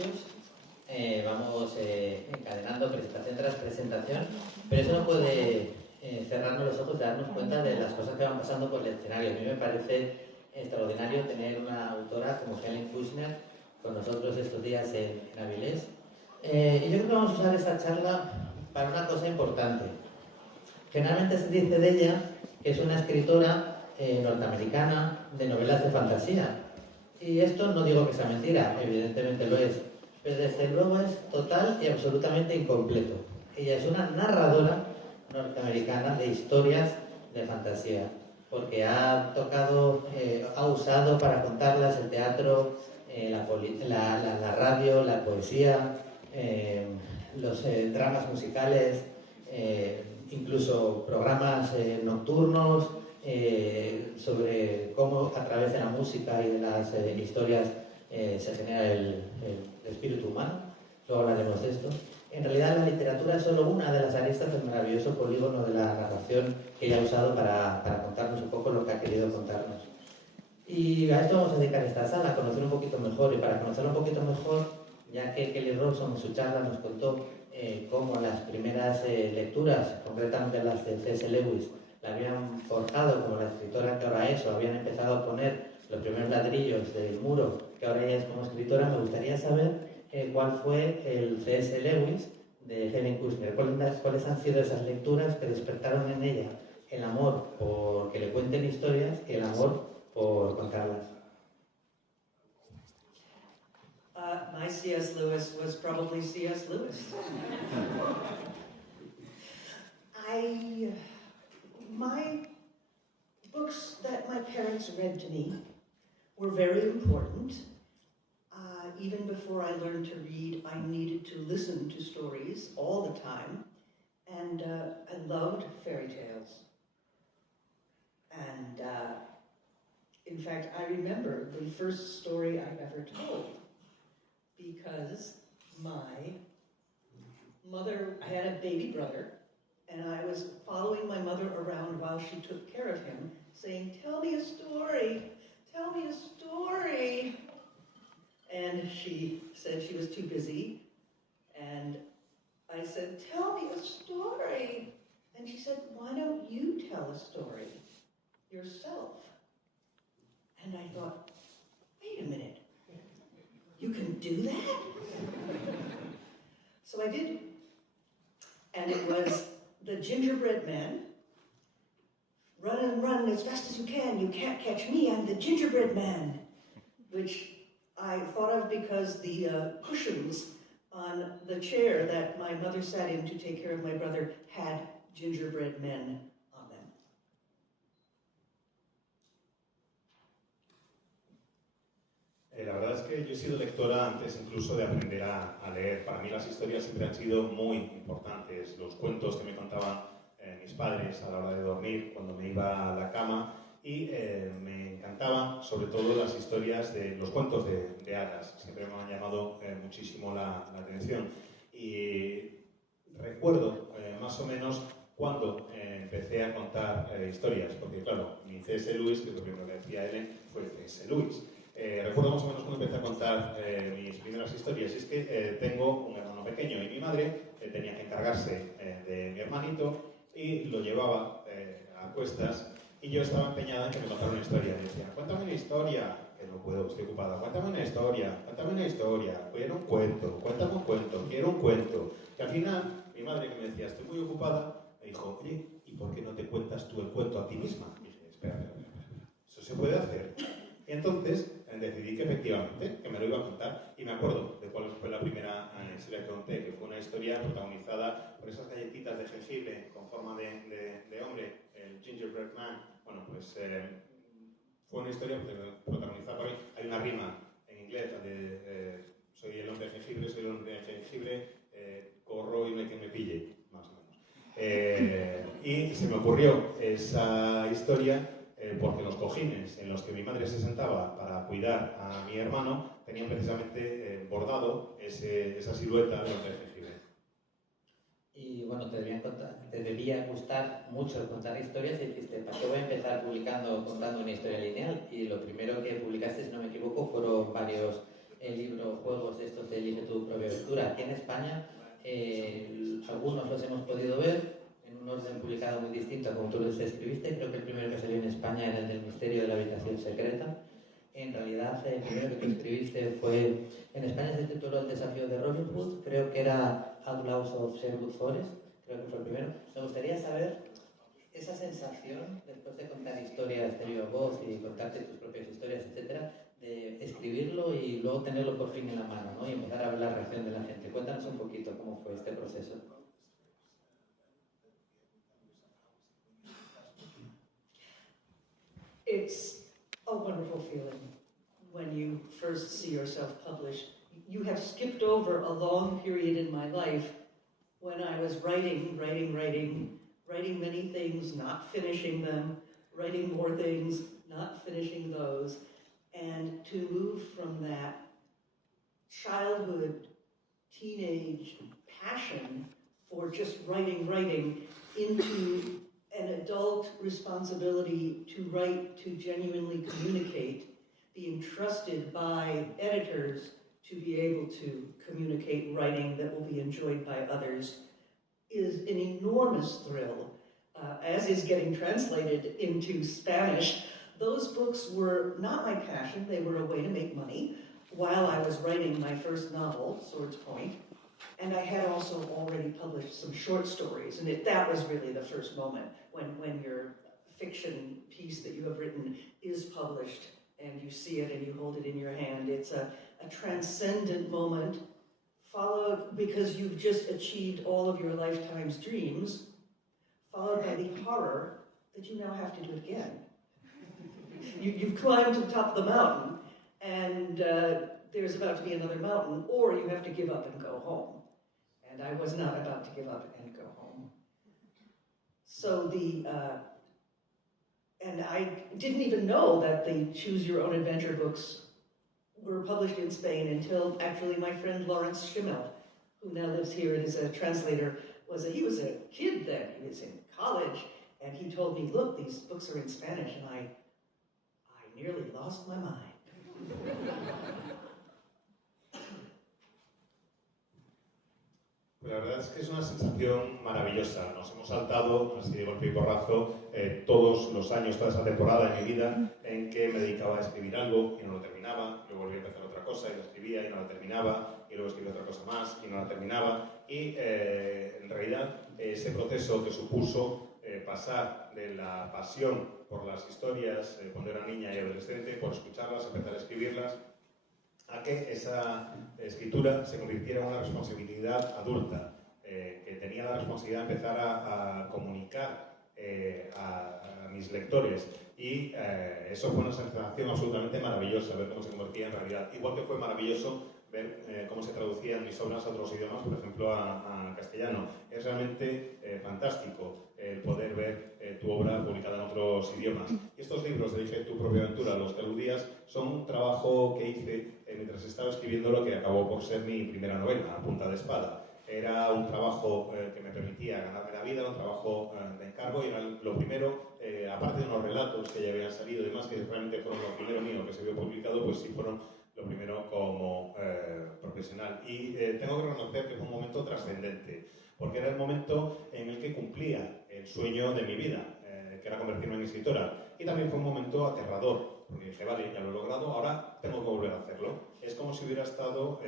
Lexus. Vamos encadenando presentación tras presentación, pero eso no puede cerrarnos los ojos y darnos cuenta de las cosas que van pasando por el escenario. A mí me parece extraordinario tener una autora como Helen Kushner con nosotros estos días en Avilés. Y yo creo que vamos a usar esta charla para una cosa importante. Generalmente se dice de ella que es una escritora norteamericana de novelas de fantasía. Y esto no digo que sea mentira, evidentemente lo es, pero desde luego es total y absolutamente incompleto. Ella es una narradora norteamericana de historias de fantasía, porque ha usado para contarlas el teatro, la radio, la poesía, los dramas musicales, incluso programas nocturnos sobre cómo a través de la música y de las historias se genera el espíritu humano. Luego hablaremos de esto. En realidad la literatura es solo una de las aristas del maravilloso polígono de la narración que ella ha usado para contarnos un poco lo que ha querido contarnos. Y a esto vamos a dedicar esta sala, a conocer un poquito mejor. Y para conocerlo un poquito mejor, ya que Kelly Robson en su charla nos contó cómo las primeras lecturas, concretamente las de C.S. Lewis, la habían forjado como la escritora que ahora es, o habían empezado a poner los primeros ladrillos del muro que ahora ella es como escritora, me gustaría saber cuál fue el C.S. Lewis de Helen Kushner, cuáles han sido esas lecturas que despertaron en ella el amor por que le cuenten historias y el amor por contarlas. My C.S. Lewis was probably C.S. Lewis. My books that my parents read to me were very important. Even before I learned to read, I needed to listen to stories all the time. And I loved fairy tales. And in fact, I remember the first story I ever told, because my mother, I had a baby brother, and I was following my mother around while she took care of him, saying, "Tell me a story, tell me a story." And she said she was too busy, and I said, "Tell me a story." And she said, "Why don't you tell a story yourself?" And I thought, wait a minute, you can do that? So I did. And it was The Gingerbread Man. Run and run as fast as you can't catch me, I'm the gingerbread man. Which I thought of because the cushions on the chair that my mother sat in to take care of my brother had gingerbread men on them. La verdad es que yo he sido lectora antes incluso de aprender a leer. Para mí las historias siempre han sido muy importantes. Los cuentos que me contaban mis padres a la hora de dormir, cuando me iba a la cama, y me encantaban sobre todo las historias de los cuentos de hadas. Siempre me han llamado muchísimo la atención. Y recuerdo más o menos cuando empecé a contar historias, porque claro, mi C.S. Lewis, que es lo primero que decía Ellen, fue C.S. Lewis. Recuerdo más o menos cuando empecé a contar mis primeras historias, y es que tengo un hermano pequeño y mi madre tenía que encargarse de mi hermanito y lo llevaba a cuestas, y yo estaba empeñada en que me contara una historia. Y decía, cuéntame una historia, que no puedo, estoy ocupada, cuéntame una historia, quiero un cuento, cuéntame un cuento, quiero un cuento. Y al final, mi madre, que me decía, estoy muy ocupada, me dijo, oye, ¿y por qué no te cuentas tú el cuento a ti misma? Y dije, espera, ¿eso se puede hacer? Y entonces decidí que efectivamente, que me lo iba a contar, y me acuerdo de cuál fue la primera historia que conté, que fue una historia protagonizada por esas galletitas de jengibre con forma de hombre, el Gingerbread Man. Bueno, pues fue una historia protagonizada por ahí. Hay una rima en inglés de soy el hombre de jengibre, corro y no hay quien me pille, más o menos. Y se me ocurrió esa historia porque los cojines en los que mi madre se sentaba para cuidar a mi hermano tenían precisamente bordado esa silueta de hombre de jengibre. Y bueno, te debía gustar mucho contar historias y dijiste, ¿para qué voy a empezar contando una historia lineal? Y lo primero que publicaste, si no me equivoco, fueron varios libros, juegos estos de Life literatura aquí en España, algunos los hemos podido ver en un orden publicado muy distinto a como tú los escribiste. Creo que el primero que salió en España era el del Misterio de la Habitación Secreta. En realidad, el primero que tú escribiste fue, en España se tituló El desafío de Robin Hood, creo que era Outlaws of Sherwood Forest, creo que fue el primero. Me gustaría saber esa sensación, después de contar historias de viva voz y contarte tus propias historias, etcétera, de escribirlo y luego tenerlo por fin en la mano, ¿no? Y empezar a ver la reacción de la gente. Cuéntanos un poquito cómo fue este proceso. It's a wonderful feeling when you first see yourself published. You have skipped over a long period in my life when I was writing many things, not finishing them, writing more things, not finishing those, and to move from that childhood, teenage passion for just writing into an adult responsibility to write, to genuinely communicate, being trusted by editors to be able to communicate writing that will be enjoyed by others is an enormous thrill, as is getting translated into Spanish. Those books were not my passion, they were a way to make money while I was writing my first novel, Swords Point. And I had also already published some short stories, and that was really the first moment when your fiction piece that you have written is published and you see it and you hold it in your hand. It's a transcendent moment, followed because you've just achieved all of your lifetime's dreams, followed by the horror that you now have to do it again. You've climbed to the top of the mountain, and there's about to be another mountain, or you have to give up and go home. And I was not about to give up and go home. So and I didn't even know that the Choose Your Own Adventure books were published in Spain until actually my friend Lawrence Schimmel, who now lives here and is a translator, he was a kid then, he was in college, and he told me, look, these books are in Spanish, and I nearly lost my mind. La verdad es que es una sensación maravillosa. Nos hemos saltado, así de golpe y porrazo, todos los años, toda esa temporada en mi vida en que me dedicaba a escribir algo y no lo terminaba, luego volvía a empezar otra cosa y lo escribía y no lo terminaba, y luego escribía otra cosa más y no la terminaba. Y en realidad ese proceso que supuso pasar de la pasión por las historias cuando era niña y adolescente, por escucharlas, empezar a escribirlas, a que esa escritura se convirtiera en una responsabilidad adulta, que tenía la responsabilidad de empezar a comunicar a mis lectores. Y eso fue una sensación absolutamente maravillosa, ver cómo se convertía en realidad. Igual que fue maravilloso ver cómo se traducían mis obras a otros idiomas, por ejemplo a castellano. Es realmente fantástico el poder ver tu obra publicada en otros idiomas. Y estos libros de Elige tu propia aventura, a los que aludías, son un trabajo que hice mientras estaba escribiendo lo que acabó por ser mi primera novela, A Punta de Espada. Era un trabajo que me permitía ganarme la vida, un trabajo de encargo, y era lo primero, aparte de unos relatos que ya habían salido y demás, que realmente fueron lo primero mío que se vio publicado, pues sí fueron lo primero como profesional. Y tengo que reconocer que fue un momento trascendente, porque era el momento en el que cumplía el sueño de mi vida, que era convertirme en escritora. Y también fue un momento aterrador, porque dije, vale, ya lo he logrado, ahora tengo que volver a hacerlo. Es como si hubiera estado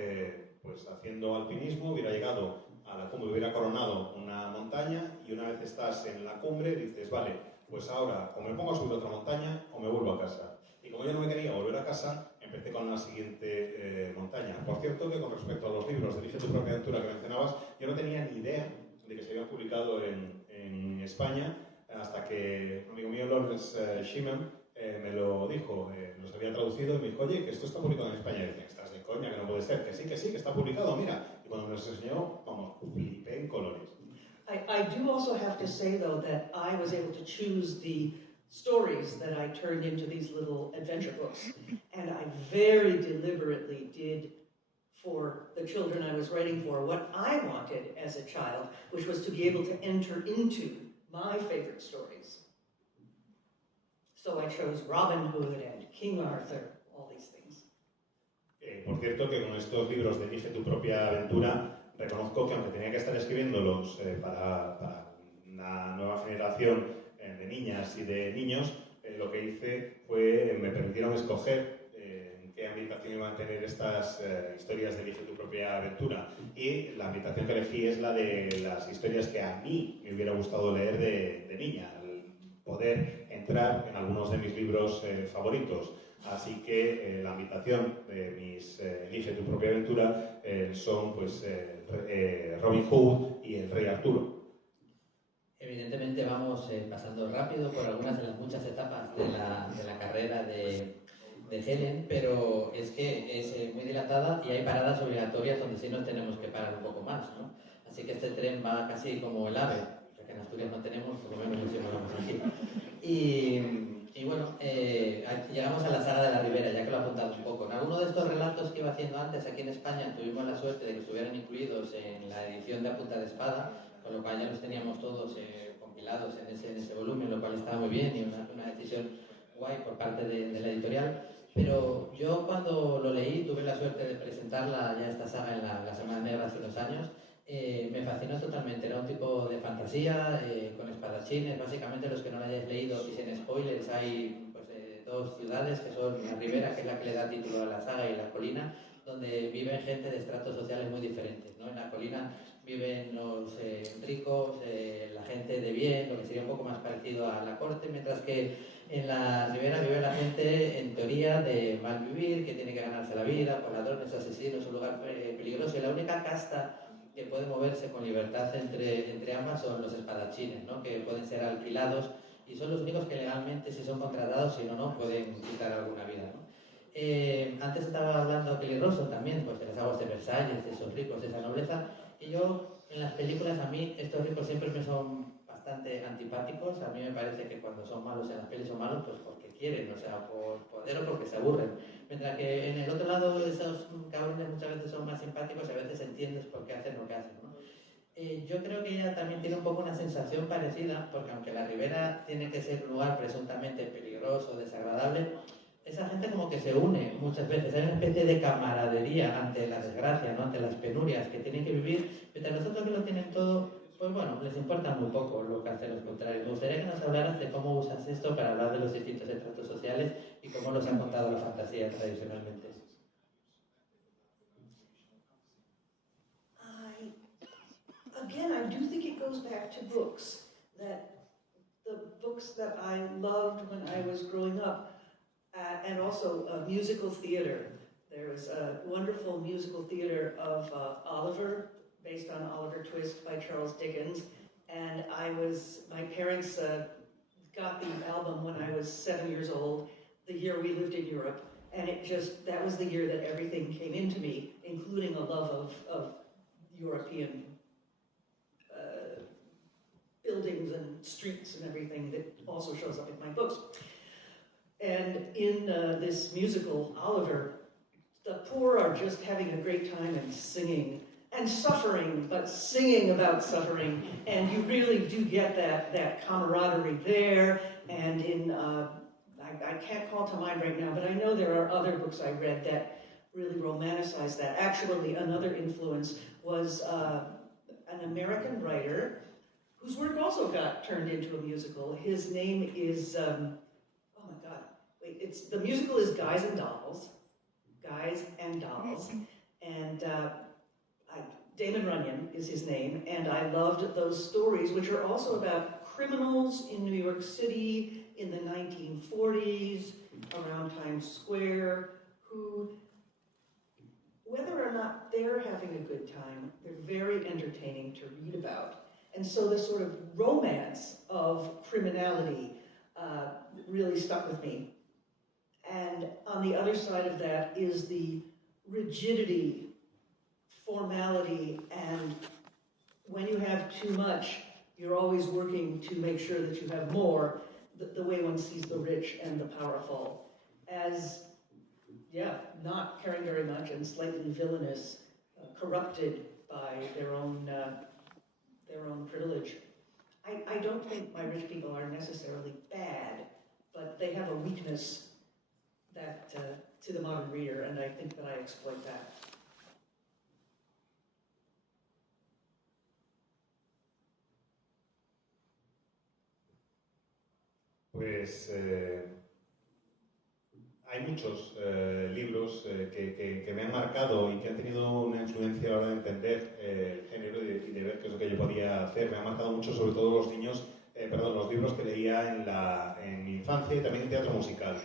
pues haciendo alpinismo, hubiera llegado a la cumbre, hubiera coronado una montaña, y una vez estás en la cumbre dices, vale, pues ahora o me pongo a subir otra montaña o me vuelvo a casa. Y como yo no me quería volver a casa, empecé con la siguiente montaña. Por cierto, que con respecto a los libros de Elige tu propia aventura que mencionabas, yo no tenía ni idea de que se habían publicado en España, hasta que un amigo mío, Lawrence Schimmel, me lo dijo, los había traducido y me dijo, oye, que esto está publicado en España. Y dije, estás de coña, que no puede ser, que sí, que está publicado, mira. Y cuando me los enseñó, vamos, flipé en colores. I do also have to say, though, that I was able to choose the stories that I turned into these little adventure books. And I very deliberately did, for the children I was writing for, what I wanted as a child, which was to be able to enter into my favorite stories. So I chose Robin Hood and King Arthur, all these things. Por cierto, que con estos libros de Elige tu propia aventura, reconozco que aunque tenía que estar escribiéndolos para una nueva generación de niñas y de niños, lo que hice fue, me permitieron escoger en qué ambientación iban a tener estas historias de Elige tu propia aventura. Y la ambientación que elegí es la de las historias que a mí me hubiera gustado leer de niña, al poder entrar en algunos de mis libros favoritos. Así que la ambientación de mis Elige tu propia aventura son pues Robin Hood y el Rey Arturo. Evidentemente vamos pasando rápido por algunas de las muchas etapas de la carrera de Helen, pero es que es muy dilatada y hay paradas obligatorias donde sí nos tenemos que parar un poco más, ¿no? Así que este tren va casi como el AVE, que en Asturias no tenemos, por lo menos no lo aquí. Y bueno, llegamos a la saga de la Ribera, ya que lo he apuntado un poco. En alguno de estos relatos que iba haciendo antes aquí en España tuvimos la suerte de que estuvieran incluidos en la edición de A Punta de Espada, con lo cual ya los teníamos todos compilados en ese volumen, lo cual estaba muy bien y una decisión guay por parte de la editorial. Pero yo cuando lo leí, tuve la suerte de presentarla ya esta saga en la Semana Negra hace unos años, me fascinó totalmente. Era un tipo de fantasía con espadachines. Básicamente, los que no lo hayáis leído y sin spoilers, hay pues, dos ciudades que son la Ribera, que es la que le da título a la saga, y la Colina, donde viven gente de estratos sociales muy diferentes, ¿no? En la Colina viven los ricos, la gente de bien, lo que sería un poco más parecido a la corte, mientras que en la Ribera vive la gente, en teoría, de mal vivir, que tiene que ganarse la vida, por ladrones, asesinos, un lugar peligroso, y la única casta que puede moverse con libertad entre ambas son los espadachines, ¿no? Que pueden ser alquilados y son los únicos que legalmente, si son contratados, si no, pueden quitar alguna vida, ¿no? Antes estaba hablando Kelly Rosso también, pues de las aguas de Versalles, de esos ricos, de esa nobleza, y yo, en las películas, a mí estos ricos siempre me son bastante antipáticos. A mí me parece que cuando son malos en las pelis son malos pues porque quieren, o sea, por poder o porque se aburren. Mientras que en el otro lado esos cabrones muchas veces son más simpáticos y a veces entiendes por qué hacen lo que hacen, ¿no? Yo creo que ella también tiene un poco una sensación parecida, porque aunque la Ribera tiene que ser un lugar presuntamente peligroso, desagradable, esa gente como que se une muchas veces. Hay una especie de camaradería ante la desgracia, ¿no? Ante las penurias que tienen que vivir, mientras nosotros que lo tienen todo, pues bueno, les importa muy poco lo que hacen los contrarios. Me gustaría que nos hablaras de cómo usas esto para hablar de los distintos estratos sociales y cómo los ha contado la fantasía tradicionalmente. Again, I do think it goes back to books, that the books that I loved when I was growing up, and also musical theater. There was a wonderful musical theater of Oliver, based on Oliver Twist by Charles Dickens, and my parents got the album when I was 7 years old, the year we lived in Europe, and that was the year that everything came into me, including a love of European buildings and streets and everything that also shows up in my books. And in this musical, Oliver, the poor are just having a great time and singing and suffering, but singing about suffering. And you really do get that camaraderie there. And I can't call to mind right now, but I know there are other books I read that really romanticize that. Actually, another influence was an American writer whose work also got turned into a musical. His name is, oh my God, wait, the musical is Guys and Dolls. Guys and Dolls. And Damon Runyon is his name, and I loved those stories, which are also about criminals in New York City in the 1940s, around Times Square, who, whether or not they're having a good time, they're very entertaining to read about. And so the sort of romance of criminality really stuck with me. And on the other side of that is the rigidity, formality, and when you have too much, you're always working to make sure that you have more, the way one sees the rich and the powerful as, not caring very much and slightly villainous, corrupted by their own privilege. I don't think my rich people are necessarily bad, but they have a weakness that to the modern reader, and I think that I exploit that. Pues hay muchos libros que me han marcado y que han tenido una influencia a la hora de entender el género y de ver qué es lo que yo podía hacer. Me han marcado mucho, sobre todo los libros que leía en mi infancia y también en teatro musical.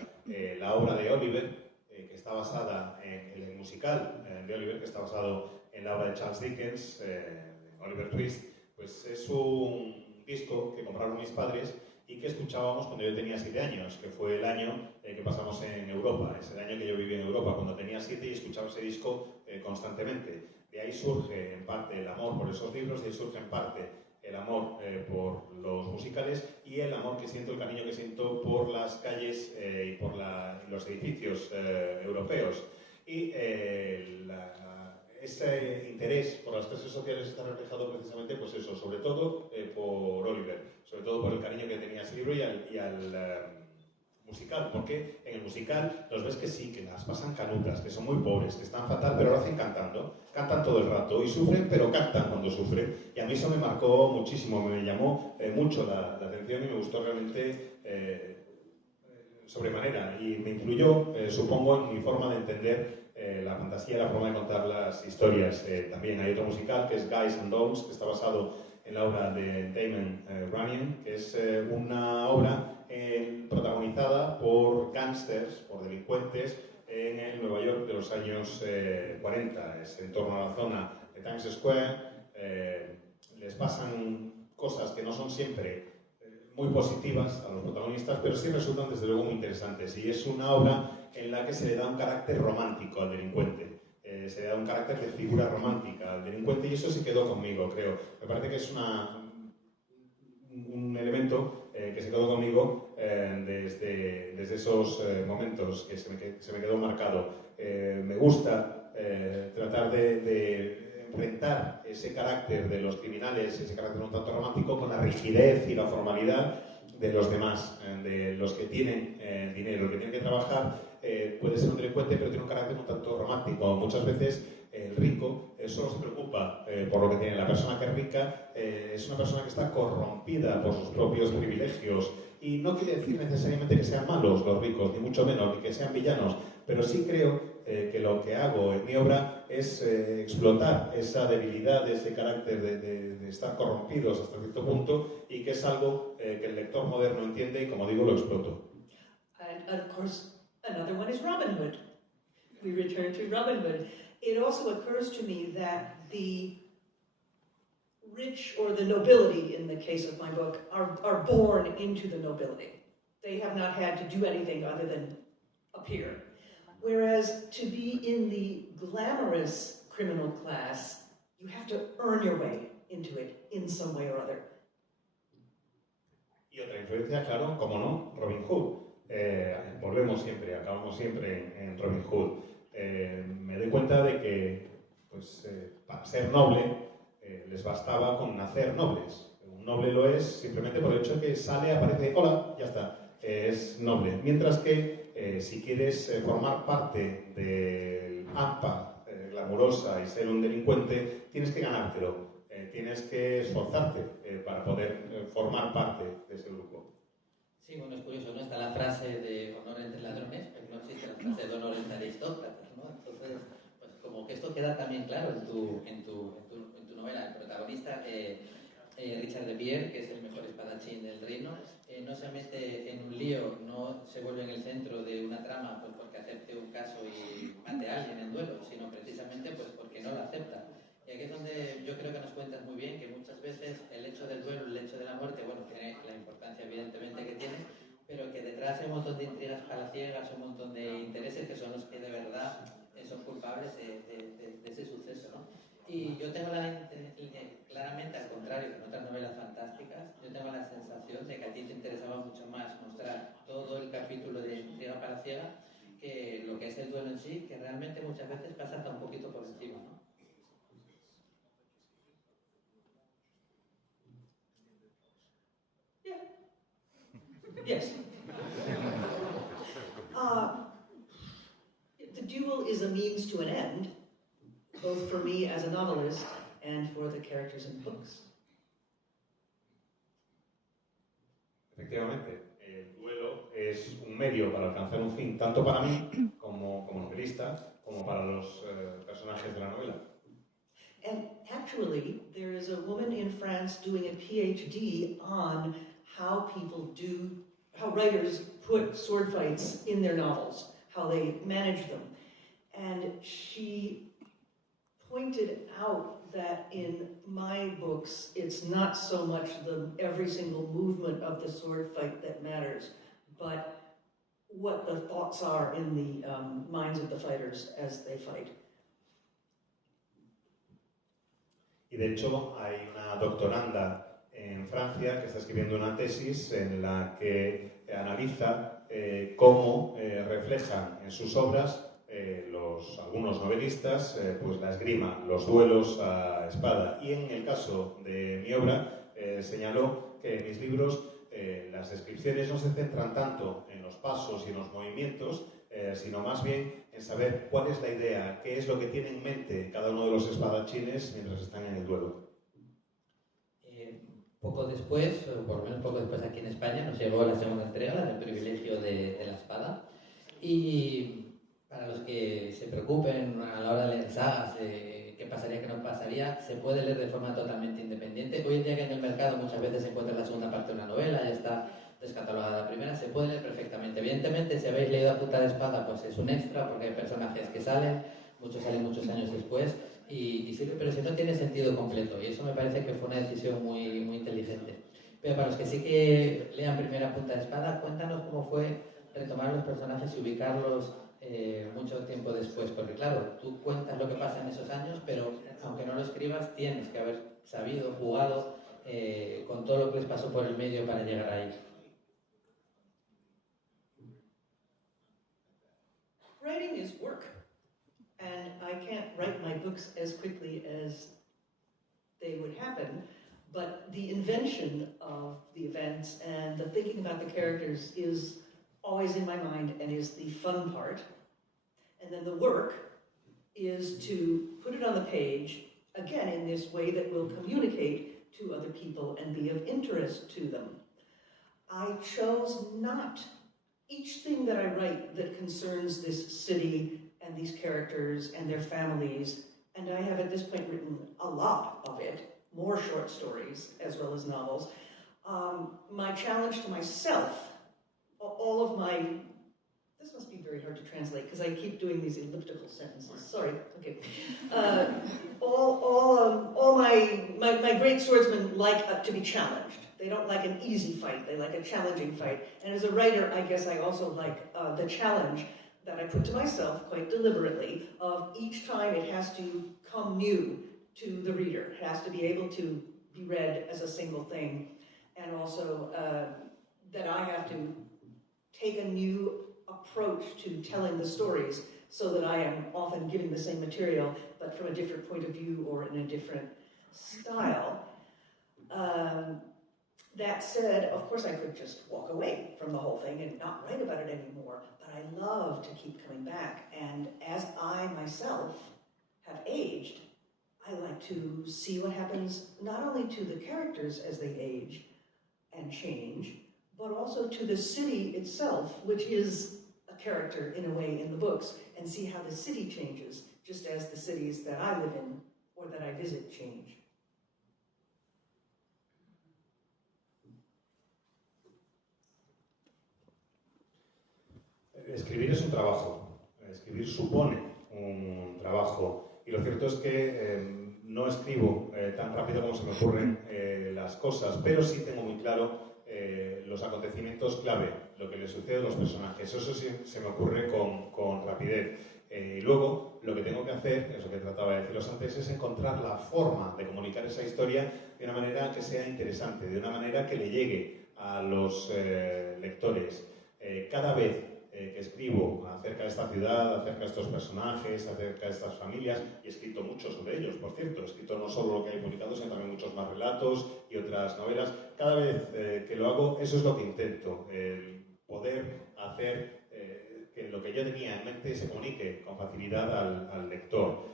La obra de Oliver, que está basada en el musical de Oliver, que está basado en la obra de Charles Dickens, Oliver Twist, pues es un disco que compraron mis padres y que escuchábamos cuando yo tenía 7 años, que fue el año que pasamos en Europa, es el año que yo viví en Europa, cuando tenía 7 y escuchaba ese disco constantemente. De ahí surge en parte el amor por esos libros, de ahí surge en parte el amor por los musicales y el amor que siento, el cariño que siento por las calles y por los edificios europeos. Y ese interés por las clases sociales está reflejado precisamente, pues eso, sobre todo por Oliver, sobre todo por el cariño que tenía a ese libro y al musical, porque en el musical los ves que sí, que las pasan canutas, que son muy pobres, que están fatal, pero lo hacen cantando, cantan todo el rato y sufren, pero cantan cuando sufren, y a mí eso me marcó muchísimo, me llamó mucho la atención y me gustó realmente sobremanera, y me influyó, supongo, en mi forma de entender la fantasía, la forma de contar las historias. También hay otro musical que es Guys and Dolls, que está basado en la obra de Damon Runyon, que es una obra protagonizada por gángsters, por delincuentes, en el Nueva York de los años 40. Es en torno a la zona de Times Square. Les pasan cosas que no son siempre muy positivas a los protagonistas, pero sí resultan desde luego muy interesantes. Y es una obra en la que se le da un carácter romántico al delincuente. Se le da un carácter de figura romántica al delincuente y eso se quedó conmigo, creo. Me parece que es un elemento que se quedó conmigo desde esos momentos que se me quedó marcado. Me gusta tratar de enfrentar ese carácter de los criminales, ese carácter un tanto romántico, con la rigidez y la formalidad de los demás, de los que tienen dinero, los que tienen que trabajar. Puede ser un delincuente, pero tiene un carácter un tanto romántico. Muchas veces el rico solo se preocupa por lo que tiene. La persona que es rica es una persona que está corrompida por sus propios privilegios. Y no quiere decir necesariamente que sean malos los ricos, ni mucho menos, ni que sean villanos, pero sí creo que lo que hago en mi obra es explotar esa debilidad, ese carácter de estar corrompidos hasta cierto punto, y que es algo que el lector moderno entiende y, como digo, lo exploto. And of course, another one is Robin Hood. We return to Robin Hood. It also occurs to me that the rich, or the nobility in the case of my book, are born into the nobility. They have not had to do anything other than appear. Whereas to be in the glamorous criminal class, you have to earn your way into it in some way or other. Y otra influencia, claro, como no, Robin Hood. Acabamos siempre en Robin Hood. Me doy cuenta de que pues, para ser noble les bastaba con nacer nobles. Un noble lo es simplemente por el hecho de que sale, aparece, hola, ya está, es noble. Mientras que si quieres formar parte del AMPA glamurosa y ser un delincuente, tienes que ganártelo. Tienes que esforzarte para poder formar parte de ese grupo. Sí, bueno, es curioso, ¿no? Está la frase de honor entre ladrones, pero no existe la frase de honor entre aristócratas, ¿no? Entonces, pues como que esto queda también claro en tu novela. El protagonista, Richard de Pierre, que es el mejor espadachín del reino, no se mete en un lío, no se vuelve en el centro de una trama pues porque acepte un caso y mate a alguien en duelo, sino precisamente pues porque no lo acepta. Y aquí es donde yo creo que nos cuentas muy bien que muchas veces el hecho del duelo, el hecho de la muerte, bueno, tiene la importancia evidentemente que tiene, pero que detrás hay un montón de intrigas palaciegas, un montón de intereses que son los que de verdad son culpables de ese suceso, ¿no? Y yo tengo claramente, al contrario que en otras novelas fantásticas, yo tengo la sensación de que a ti te interesaba mucho más mostrar todo el capítulo de intriga palaciega que lo que es el duelo en sí, que realmente muchas veces pasa hasta un poquito por encima, ¿no? Yes. is a means to an end, both for me as a novelist and for the characters in the books. Efectivamente, el duelo es un medio para alcanzar un fin, tanto para mí como novelista, como para los personajes de la novela. And actually, there is a woman in France doing a PhD on how writers put sword fights in their novels, how they manage them. And she pointed out that in my books, it's not so much every single movement of the sword fight that matters, but what the thoughts are in the minds of the fighters as they fight. Y de hecho hay una doctoranda en Francia que está escribiendo una tesis en la que analiza cómo reflejan en sus obras algunos novelistas pues la esgrima, los duelos a espada. Y en el caso de mi obra señaló que en mis libros las descripciones no se centran tanto en los pasos y en los movimientos, sino más bien en saber cuál es la idea, qué es lo que tiene en mente cada uno de los espadachines mientras están en el duelo. Poco después, o por lo menos poco después aquí en España, nos llegó la segunda entrega, la del privilegio de la espada. Y para los que se preocupen a la hora de leer sagas, qué pasaría, qué no pasaría, se puede leer de forma totalmente independiente. Hoy en día que en el mercado muchas veces se encuentra la segunda parte de una novela, ya está descatalogada la primera, se puede leer perfectamente. Evidentemente, si habéis leído A Punta de Espada, pues es un extra, porque hay personajes que salen muchos años después, y sirve, pero si no tiene sentido completo, y eso me parece que fue una decisión muy, muy inteligente. Pero para los que sí que lean primero A Punta de Espada, cuéntanos cómo fue retomar los personajes y ubicarlos mucho tiempo después, porque claro, tú cuentas lo que pasa en esos años, pero aunque no lo escribas, tienes que haber sabido, jugado con todo lo que les pasó por el medio para llegar ahí. Writing is work, and I can't write my books as quickly as they would happen, but the invention of the events and the thinking about the characters is always in my mind and is the fun part. And then the work is to put it on the page, again, in this way that will communicate to other people and be of interest to them. I chose not each thing that I write that concerns this city and these characters and their families, and I have at this point written a lot of it, more short stories as well as novels. My challenge to myself, all of my, this must be very hard to translate because I keep doing these elliptical sentences. Sorry. Okay. All my great swordsmen like to be challenged. They don't like an easy fight. They like a challenging fight. And as a writer, I guess I also like the challenge that I put to myself quite deliberately of each time it has to come new to the reader. It has to be able to be read as a single thing. And also that I have to take a new approach to telling the stories so that I am often giving the same material, but from a different point of view or in a different style. That said, of course I could just walk away from the whole thing and not write about it anymore, but I love to keep coming back. And as I myself have aged, I like to see what happens not only to the characters as they age and change, but also to the city itself, which is a character in a way in the books, and see how the city changes, just as the cities that I live in or that I visit change. Escribir es un trabajo, escribir supone un trabajo, y lo cierto es que no escribo tan rápido como se me ocurren las cosas, pero sí tengo muy claro los acontecimientos clave, lo que le sucede a los personajes. Eso sí se me ocurre con rapidez. Y luego, lo que tengo que hacer, es lo que trataba de deciros antes, es encontrar la forma de comunicar esa historia de una manera que sea interesante, de una manera que le llegue a los lectores. Cada vez que escribo acerca de esta ciudad, acerca de estos personajes, acerca de estas familias, y he escrito mucho sobre ellos, por cierto, he escrito no solo lo que hay publicado, sino también muchos más relatos y otras novelas. Cada vez que lo hago, eso es lo que intento, poder hacer que lo que yo tenía en mente se comunique con facilidad al lector.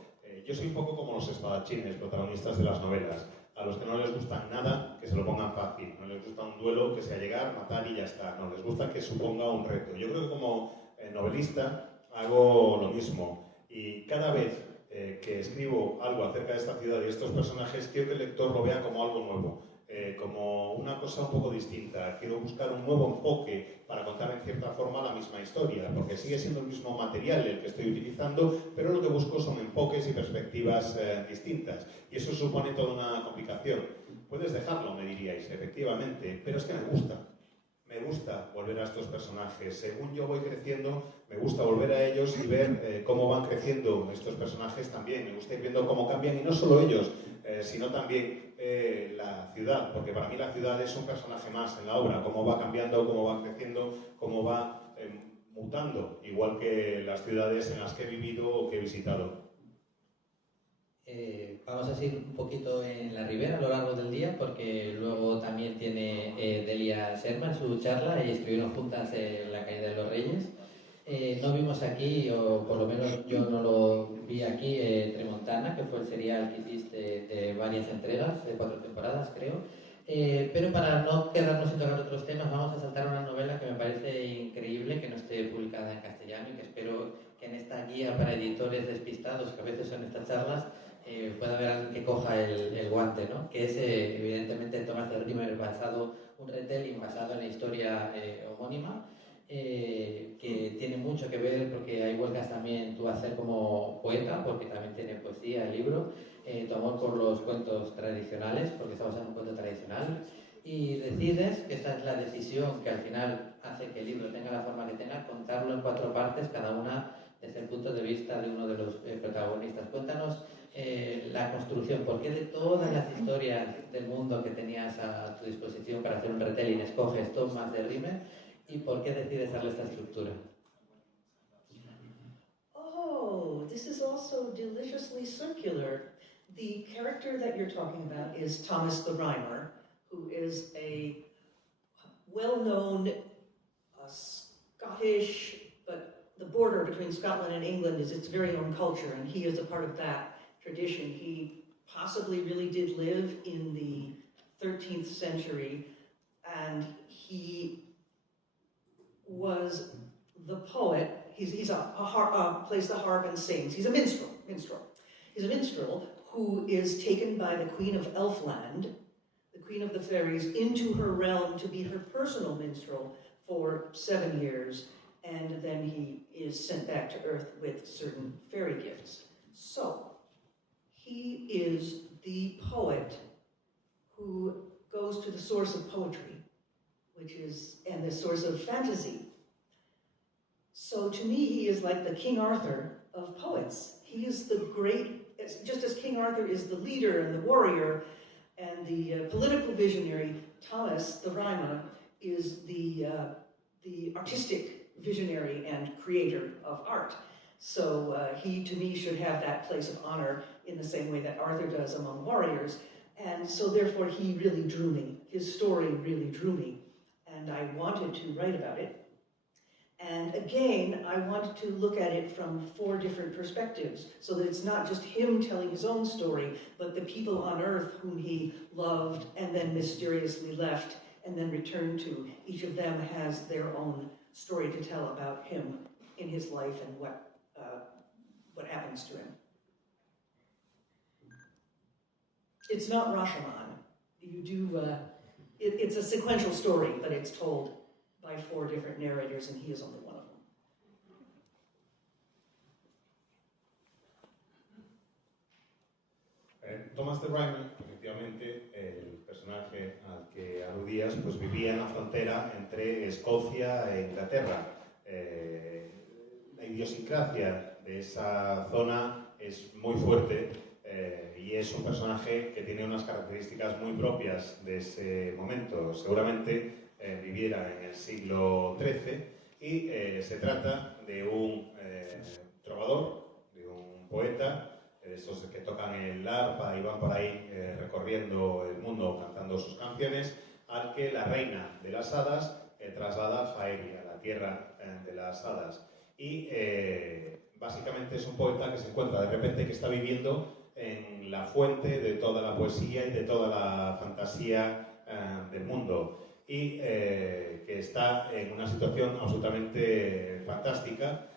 Yo soy un poco como los espadachines, protagonistas de las novelas. A los que no les gusta nada, que se lo pongan fácil. No les gusta un duelo que sea llegar, matar y ya está. No, les gusta que suponga un reto. Yo creo que como novelista hago lo mismo. Y cada vez que escribo algo acerca de esta ciudad y de estos personajes, quiero que el lector lo vea como algo nuevo. Como una cosa un poco distinta. Quiero buscar un nuevo enfoque para contar en cierta forma la misma historia, porque sigue siendo el mismo material el que estoy utilizando, pero lo que busco son enfoques y perspectivas distintas. Y eso supone toda una complicación. Puedes dejarlo, me diríais, efectivamente, pero es que me gusta. Me gusta volver a estos personajes. Según yo voy creciendo, me gusta volver a ellos y ver cómo van creciendo estos personajes también. Me gusta ir viendo cómo cambian, y no solo ellos, sino también la ciudad, porque para mí la ciudad es un personaje más en la obra, cómo va cambiando, cómo va creciendo, cómo va mutando, igual que las ciudades en las que he vivido o que he visitado. Vamos a seguir un poquito en la Ribera a lo largo del día, porque luego también tiene Delia Sherman su charla y escribieron juntas La caída de los reyes. No vimos aquí, o por lo menos yo no lo vi aquí, Tremontana, que fue el serial que hiciste de varias entregas, de 4 temporadas creo. Pero para no quedarnos sin tocar otros temas, vamos a saltar una novela que me parece increíble que no esté publicada en castellano, y que espero que en esta guía para editores despistados, que a veces son estas charlas, pueda haber alguien que coja el guante, ¿no? Que es evidentemente Thomas de Rhymer, un retelling basado en la historia homónima, que tiene mucho que ver, porque ahí vuelcas también tu hacer como poeta, porque también tiene poesía el libro, tu amor por los cuentos tradicionales, porque está basado en un cuento tradicional, y decides, que esta es la decisión que al final hace que el libro tenga la forma que tenga, contarlo en 4 partes, cada una desde el punto de vista de uno de los protagonistas. Cuéntanos la construcción, ¿por qué de todas las historias del mundo que tenías a tu disposición para hacer un retelling escoges Thomas de Rhymer, y por qué decides darle esta estructura? Oh, this is also deliciously circular. The character that you're talking about is Thomas the Rhymer, who is a well-known Scottish, but the border between Scotland and England is its very own culture, and he is a part of that tradition. He possibly really did live in the 13th century, and he was the poet. He's plays the harp and sings. He's a minstrel. He's a minstrel who is taken by the Queen of Elfland, the Queen of the Fairies, into her realm to be her personal minstrel for 7 years, and then he is sent back to Earth with certain fairy gifts. So, he is the poet who goes to the source of poetry, and the source of fantasy. So to me, he is like the King Arthur of poets. He is the great, just as King Arthur is the leader and the warrior and the political visionary, Thomas the Rhymer is the artistic visionary and creator of art. So he, to me, should have that place of honor in the same way that Arthur does among warriors. And so therefore he really drew me. His story really drew me. And I wanted to write about it. And again, I wanted to look at it from 4 different perspectives, so that it's not just him telling his own story, but the people on Earth whom he loved and then mysteriously left and then returned to. Each of them has their own story to tell about him in his life and what happens to him. It's not Rashomon. It's a sequential story, but it's told by 4 different narrators, and he is only one of them. Thomas de Rhymer, efectivamente, el personaje al que aludías, pues vivía en la frontera entre Escocia e Inglaterra. La idiosincrasia de esa zona es muy fuerte y es un personaje que tiene unas características muy propias de ese momento. Seguramente viviera en el siglo XIII y se trata de un trovador, de un poeta, esos que tocan el arpa y van por ahí recorriendo el mundo cantando sus canciones, al que la reina de las hadas traslada a Faeria, la tierra de las hadas. Y básicamente es un poeta que se encuentra de repente que está viviendo en la fuente de toda la poesía y de toda la fantasía del mundo. Y que está en una situación absolutamente fantástica,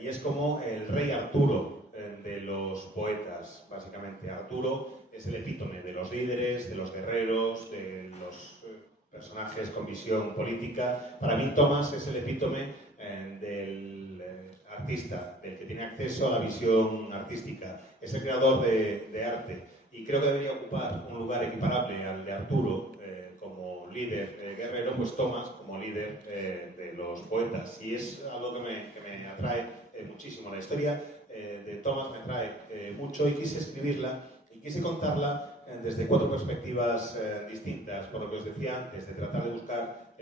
y es como el rey Arturo de los poetas, básicamente. Arturo es el epítome de los líderes, de los guerreros, de los personajes con visión política. Para mí Thomas es el epítome del artista, del que tiene acceso a la visión artística. Es el creador de arte, y creo que debería ocupar un lugar equiparable al de Arturo como líder guerrero, pues Thomas como líder de los poetas. Y es algo que me atrae muchísimo. La historia de Thomas me atrae mucho, y quise escribirla y quise contarla desde 4 perspectivas distintas, por lo que os decía antes, de tratar de buscar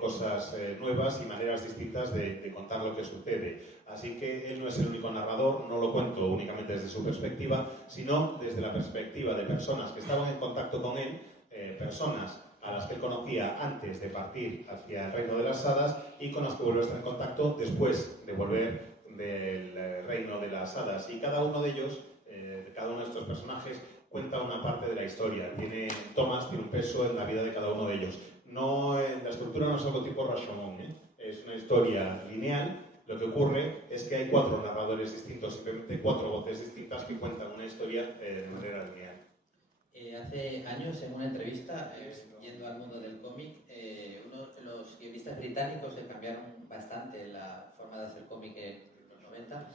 cosas nuevas y maneras distintas de contar lo que sucede. Así que él no es el único narrador, no lo cuento únicamente desde su perspectiva, sino desde la perspectiva de personas que estaban en contacto con él, personas a las que él conocía antes de partir hacia el reino de las hadas y con las que vuelve a estar en contacto después de volver del reino de las hadas. Y cada uno de ellos, cada uno de estos personajes, cuenta una parte de la historia. Thomas tiene un peso en la vida de cada uno de ellos. No, la estructura no es algo tipo Rashomon, es una historia lineal. Lo que ocurre es que hay 4 narradores distintos, simplemente 4 voces distintas que cuentan una historia de manera lineal. Hace años, en una entrevista, yendo al mundo del cómic, los guionistas británicos que cambiaron bastante la forma de hacer cómic en los 90,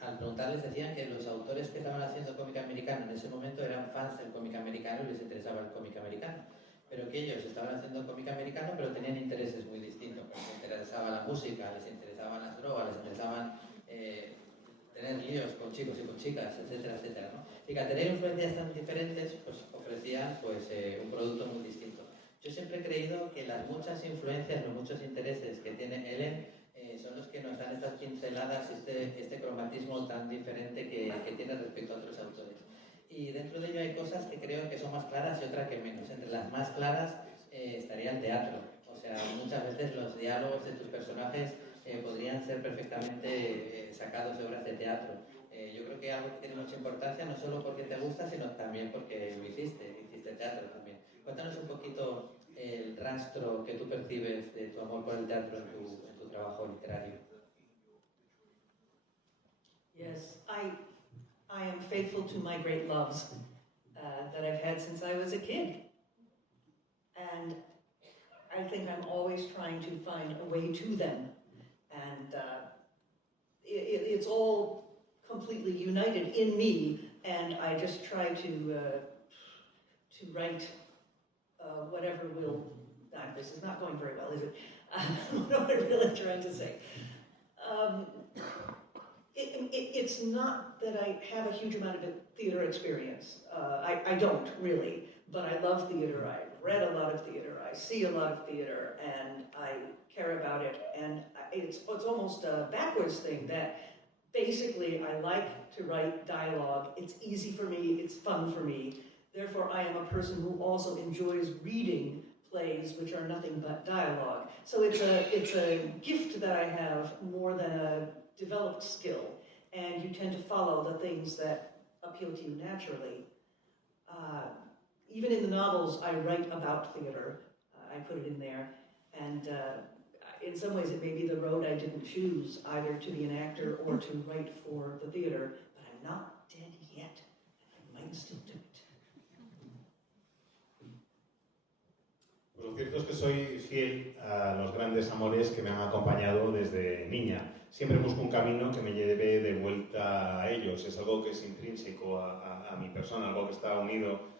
al preguntarles decían que los autores que estaban haciendo cómic americano en ese momento eran fans del cómic americano y les interesaba el cómic americano, pero que ellos estaban haciendo cómic americano pero tenían intereses muy distintos. Les interesaba la música, les interesaban las drogas, les interesaban tener líos con chicos y con chicas, etcétera, etcétera, ¿no? Y que al tener influencias tan diferentes, pues ofrecían un producto muy distinto. Yo siempre he creído que las muchas influencias, los muchos intereses que tiene Ellen son los que nos dan estas pinceladas, este cromatismo tan diferente que tiene respecto a otros autores. Y dentro de ello hay cosas que creo que son más claras y otras que menos. Entre las más claras estaría el teatro. O sea, muchas veces los diálogos de tus personajes podrían ser perfectamente sacados de obras de teatro. Yo creo que algo que tiene mucha importancia, no solo porque te gusta, sino también porque lo hiciste teatro también. Cuéntanos un poquito el rastro que tú percibes de tu amor por el teatro en tu trabajo literario. Yes, I am faithful to my great loves that I've had since I was a kid. And I think I'm always trying to find a way to them. And it's all completely united in me, and I just try to write whatever will... this is not going very well, is it? I don't know what I'm really trying to say. It's not that I have a huge amount of theater experience. I don't, really. But I love theater. I've read a lot of theater. I see a lot of theater, and I care about it. And it's almost a backwards thing that basically I like to write dialogue. It's easy for me. It's fun for me. Therefore, I am a person who also enjoys reading plays which are nothing but dialogue. So it's a gift that I have more than a developed skill, and you tend to follow the things that appeal to you naturally. Even in the novels, I write about theater. I put it in there, and in some ways it may be the road I didn't choose, either to be an actor or to write for the theater, but I'm not dead yet, and I might still do it. Pues lo cierto es que soy fiel a los grandes amores que me han acompañado desde niña. Siempre busco un camino que me lleve de vuelta a ellos. Es algo que es intrínseco a mi persona, algo que está unido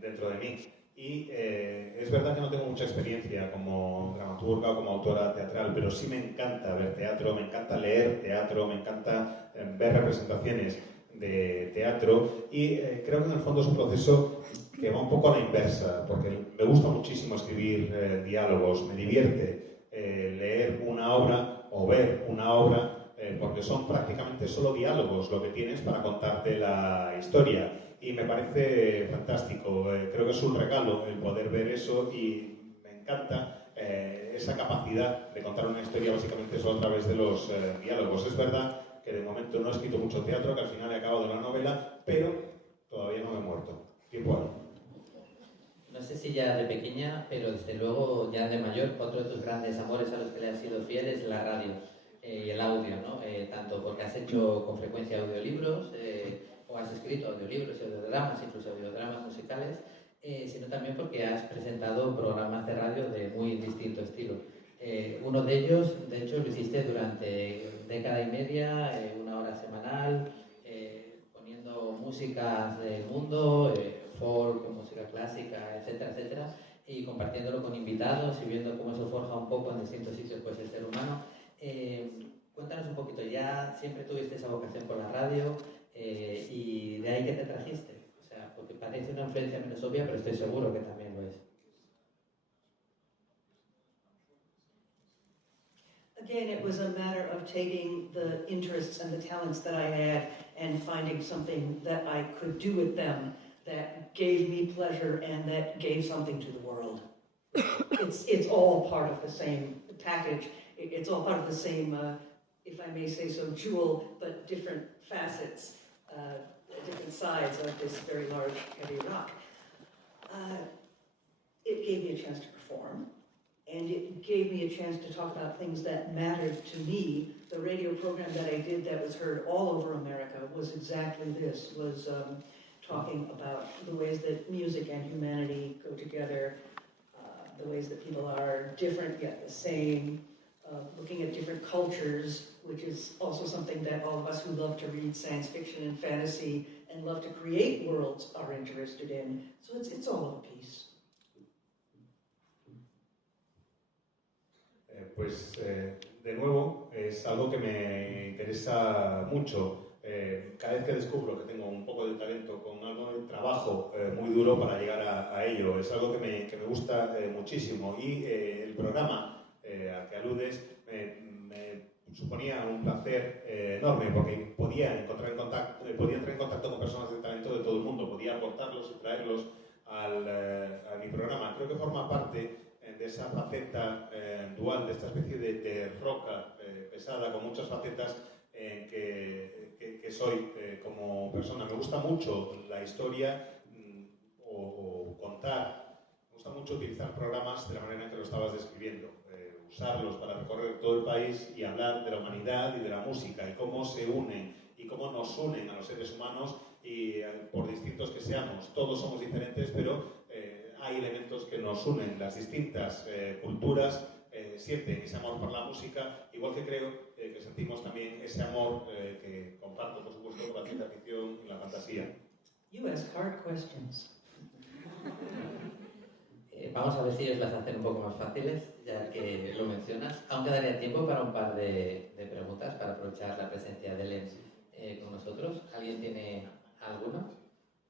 dentro de mí. Y es verdad que no tengo mucha experiencia como dramaturga o como autora teatral, pero sí me encanta ver teatro, me encanta leer teatro, me encanta ver representaciones de teatro, y creo que en el fondo es un proceso que va un poco a la inversa, porque me gusta muchísimo escribir diálogos, me divierte leer una obra o ver una obra, porque son prácticamente solo diálogos lo que tienes para contarte la historia, y me parece fantástico. Creo que es un regalo el poder ver eso, y me encanta esa capacidad de contar una historia básicamente solo a través de los diálogos. Es verdad que de momento no he escrito mucho teatro, que al final he acabado la novela, pero todavía no me he muerto. Tiempo hay. No sé si ya de pequeña, pero desde luego ya de mayor, otro de tus grandes amores a los que le has sido fiel es la radio y el audio, ¿no? Tanto porque has hecho con frecuencia audiolibros, o has escrito audiolibros y audiodramas, incluso audiodramas musicales, sino también porque has presentado programas de radio de muy distinto estilo. Uno de ellos, de hecho, lo hiciste durante década y media, 1 hora semanal, poniendo músicas del mundo, folk, música clásica, etcétera, etcétera, y compartiéndolo con invitados y viendo cómo eso forja un poco en distintos sitios pues el ser humano. Cuéntanos un poquito, ¿ya siempre tuviste esa vocación por la radio y de ahí que te trajiste? O sea, porque parece una influencia menos obvia, pero estoy seguro que también lo es. Again, it was a matter of taking the interests and the talents that I had and finding something that I could do with them that gave me pleasure and that gave something to the world. It's all part of the same package. It's all part of the same, if I may say so, jewel, but different facets, different sides of this very large, heavy rock. It gave me a chance to perform, and it gave me a chance to talk about things that mattered to me. The radio program that I did that was heard all over America was exactly this, was talking about the ways that music and humanity go together, the ways that people are different yet the same, looking at different cultures, which is also something that all of us who love to read science fiction and fantasy and love to create worlds are interested in. So it's all of a piece. De nuevo, es algo que me interesa mucho. Cada vez que descubro que tengo un poco de talento con algo de trabajo muy duro para llegar a ello, es algo que me gusta muchísimo. Y el programa al que aludes me suponía un placer enorme porque podía entrar en contacto con personas de talento de todo el mundo, podía aportarlos y traerlos a mi programa. Creo que forma parte de esa faceta dual, de esta especie de roca pesada con muchas facetas que soy como persona. Me gusta mucho la historia o contar, me gusta mucho utilizar programas de la manera en que lo estabas describiendo, usarlos para recorrer todo el país y hablar de la humanidad y de la música y cómo se unen y cómo nos unen a los seres humanos y por distintos que seamos. Todos somos diferentes, pero hay elementos que nos unen. Las distintas culturas sienten ese amor por la música, igual que creo que sentimos también ese amor que comparto, por supuesto, por la ciencia ficción y la fantasía. You ask hard questions. Vamos a ver si os las hacen un poco más fáciles, ya que lo mencionas. Aún quedaría tiempo para un par de preguntas, para aprovechar la presencia de Helen con nosotros. ¿Alguien tiene alguna?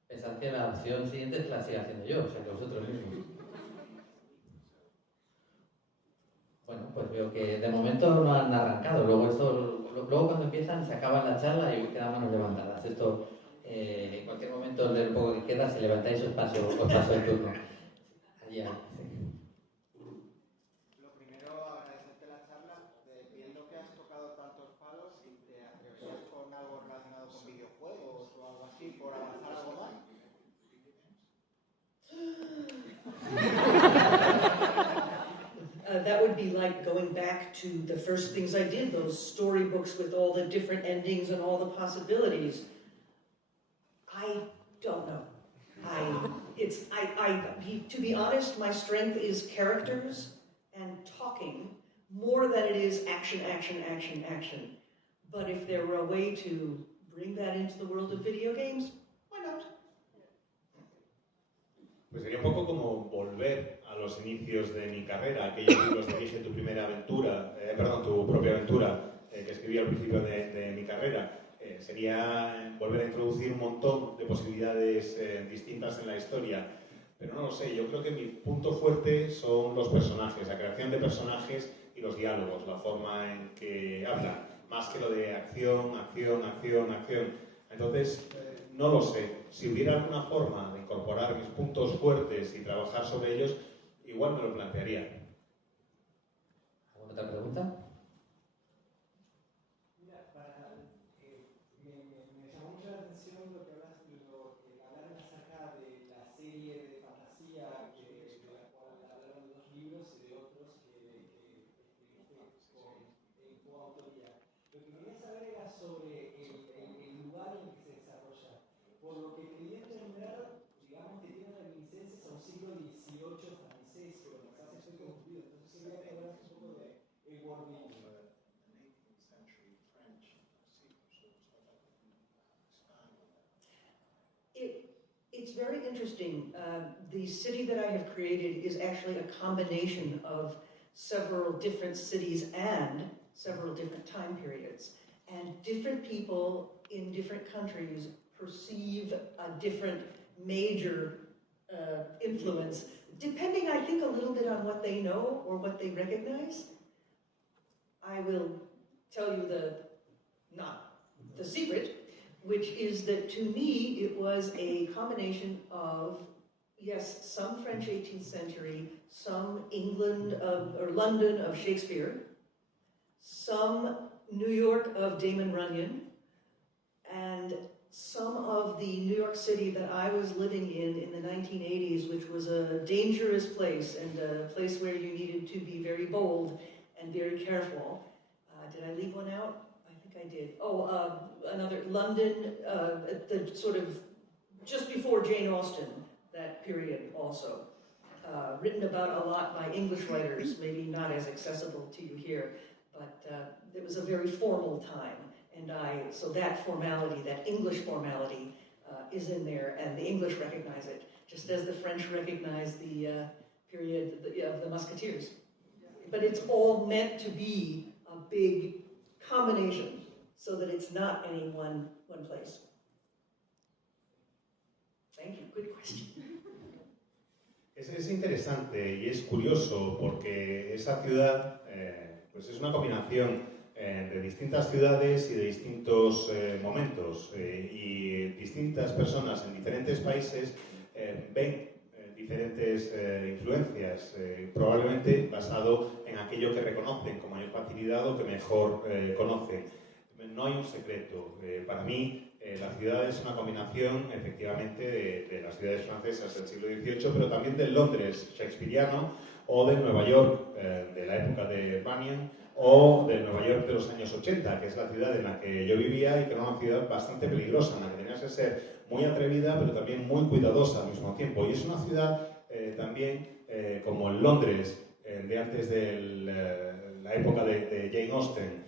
Pensad que la opción siguiente es que la siga haciendo yo, o sea que vosotros mismos. Bueno, pues veo que de momento no han arrancado. Luego cuando empiezan se acaba la charla y quedan manos levantadas. Esto, en cualquier momento del poco que queda, si levantáis os paso el turno. Allá, sí. Lo primero, agradecerte la charla, viendo que has tocado tantos palos, si te atreverías con algo relacionado con videojuegos o algo así, por avanzar algo más. That would be like going back to the first things I did, those storybooks with all the different endings and all the possibilities. I don't know. To be honest, my strength is characters and talking more than it is action, action, action, action. But if there were a way to bring that into the world of video games, why not? Pues sería un poco como volver a los inicios de mi carrera, aquellos libros de Dirige tu primera aventura, tu propia aventura, que escribí al principio de mi carrera. Sería volver a introducir un montón de posibilidades distintas en la historia. Pero no lo sé, yo creo que mi punto fuerte son los personajes, la creación de personajes y los diálogos, la forma en que hablan, más que lo de acción, acción, acción, acción. Entonces, no lo sé. Si hubiera alguna forma de incorporar mis puntos fuertes y trabajar sobre ellos, igual me lo plantearía. serie de fantasía de la cual hablaron los libros y de otros que escribiste en coautoría. Lo que quería saber era sobre el lugar en el que se desarrolla. Por lo que quería entender, digamos que tiene reminiscencias a un siglo XVIII francés, pero quizás estoy confundido. Entonces quería que hablaras un poco de el world building. It's very interesting. The city that I have created is actually a combination of several different cities and several different time periods. And different people in different countries perceive a different major influence, depending, I think, a little bit on what they know or what they recognize. I will tell you not the secret, which is that to me it was a combination of, yes, some French 18th century, some England or London of Shakespeare, some New York of Damon Runyon, and some of the New York City that I was living in the 1980s, which was a dangerous place and a place where you needed to be very bold and very careful. Did I leave one out? I did. Another London, at the sort of just before Jane Austen, that period also. Written about a lot by English writers, maybe not as accessible to you here, but it was a very formal time. And so that formality, that English formality, is in there, and the English recognize it, just as the French recognize the period of the Musketeers. But it's all meant to be a big combination, so that it's not any one place. Thank you, good question. Es interesante y es curioso porque esa ciudad pues es una combinación de distintas ciudades y de distintos momentos y distintas personas en diferentes países ven diferentes influencias, probablemente basado en aquello que reconocen con mayor facilidad o que mejor conocen. No hay un secreto. Para mí, la ciudad es una combinación, efectivamente, de las ciudades francesas del siglo XVIII, pero también del Londres shakespeariano o de Nueva York de la época de Runyon o de Nueva York de los años 80, que es la ciudad en la que yo vivía y que era una ciudad bastante peligrosa, en la que tenías que ser muy atrevida, pero también muy cuidadosa al mismo tiempo. Y es una ciudad también como el Londres de antes de la época de Jane Austen,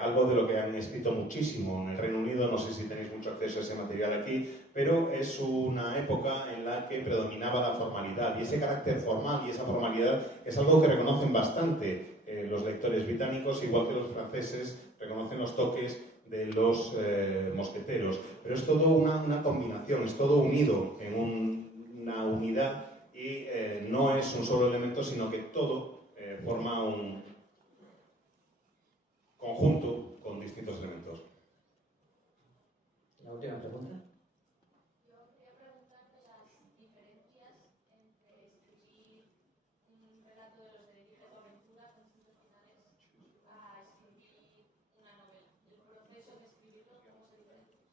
algo de lo que han escrito muchísimo en el Reino Unido, no sé si tenéis mucho acceso a ese material aquí, pero es una época en la que predominaba la formalidad, y ese carácter formal y esa formalidad es algo que reconocen bastante los lectores británicos, igual que los franceses reconocen los toques de los mosqueteros, pero es todo una combinación, es todo unido en una unidad y no es un solo elemento, sino que todo forma un conjunto con distintos elementos. La última pregunta. Yo quería preguntarte las diferencias entre escribir un relato de los de Dirige tu aventura con distintos finales a escribir una novela. El proceso de escribirlos, ¿cómo se diferencia?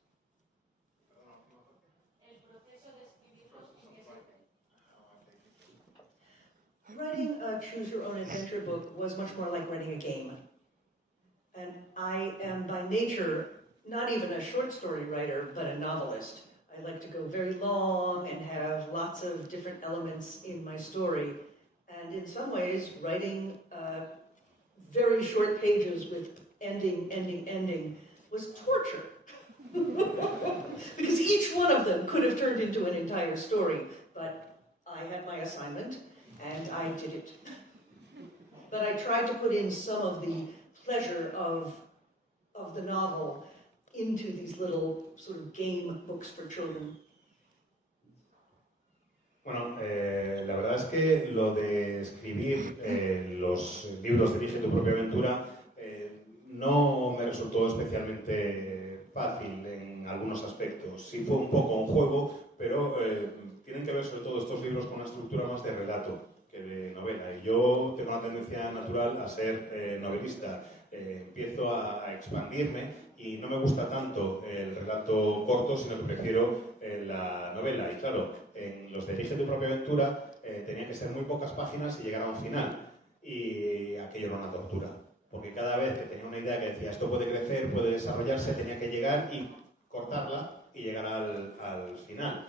El proceso de escribirlos, ¿en qué se diferencia? Writing a choose-your-own-adventure book was much more like writing a game. And I am by nature not even a short story writer, but a novelist. I like to go very long and have lots of different elements in my story. And in some ways, writing very short pages with ending was torture. Because each one of them could have turned into an entire story. But I had my assignment, and I did it. But I tried to put in some of the pleasure of the novel into these little sort of game books for children. Bueno, la verdad es que lo de escribir los libros Dirige tu propia aventura no me resultó especialmente fácil en algunos aspectos. Sí fue un poco un juego, pero tienen que ver sobre todo estos libros con una estructura más de relato que de novela. Y yo tengo una tendencia natural a ser novelista. Empiezo a expandirme y no me gusta tanto el relato corto, sino que prefiero la novela. Y claro, en los de Elige tu propia aventura tenían que ser muy pocas páginas y llegar a un final. Y aquello era una tortura. Porque cada vez que tenía una idea que decía esto puede crecer, puede desarrollarse, tenía que llegar y cortarla y llegar al final.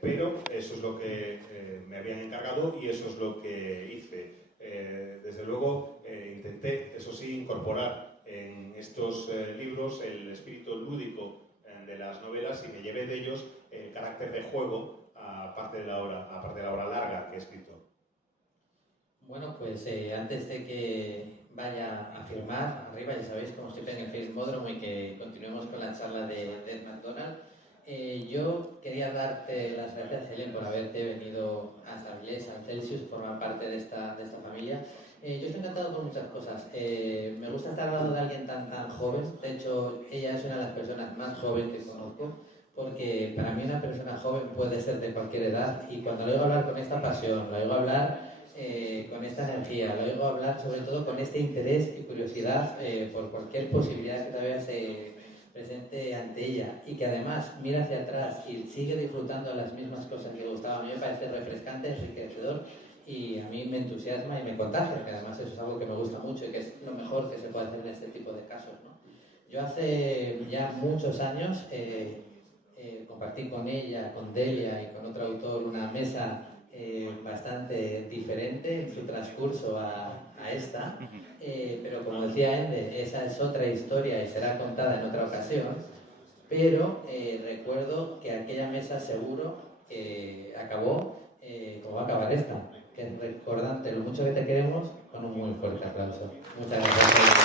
Pero eso es lo que me habían encargado y eso es lo que hice. Desde luego intenté, eso sí, incorporar en estos libros el espíritu lúdico de las novelas y me llevé de ellos el carácter de juego, aparte de la obra larga que he escrito. Bueno, pues antes de que vaya a firmar, arriba ya sabéis, como siempre en el Filmódromo, y que continuemos con la charla de Ed McDonald, yo quería darte las gracias, Helen, por haberte venido hasta Avilés, a Celsius, formar parte de esta familia. Yo estoy encantado por muchas cosas. Me gusta estar al lado de alguien tan joven. De hecho, ella es una de las personas más jóvenes que conozco, porque para mí una persona joven puede ser de cualquier edad, y cuando lo oigo hablar con esta pasión, lo oigo hablar con esta energía, lo oigo hablar sobre todo con este interés y curiosidad por cualquier posibilidad que todavía se presente ante ella, y que además mira hacia atrás y sigue disfrutando las mismas cosas que le gustaban, a mí me parece refrescante, enriquecedor, y a mí me entusiasma y me contagia, que además eso es algo que me gusta mucho y que es lo mejor que se puede hacer en este tipo de casos, ¿no? Yo hace ya muchos años compartí con ella, con Delia y con otro autor una mesa bastante diferente en su transcurso a esta, pero como decía Ende, esa es otra historia y será contada en otra ocasión, pero recuerdo que aquella mesa seguro acabó como va a acabar esta, que es recordarte lo mucho que te queremos con un muy fuerte aplauso. Muchas gracias.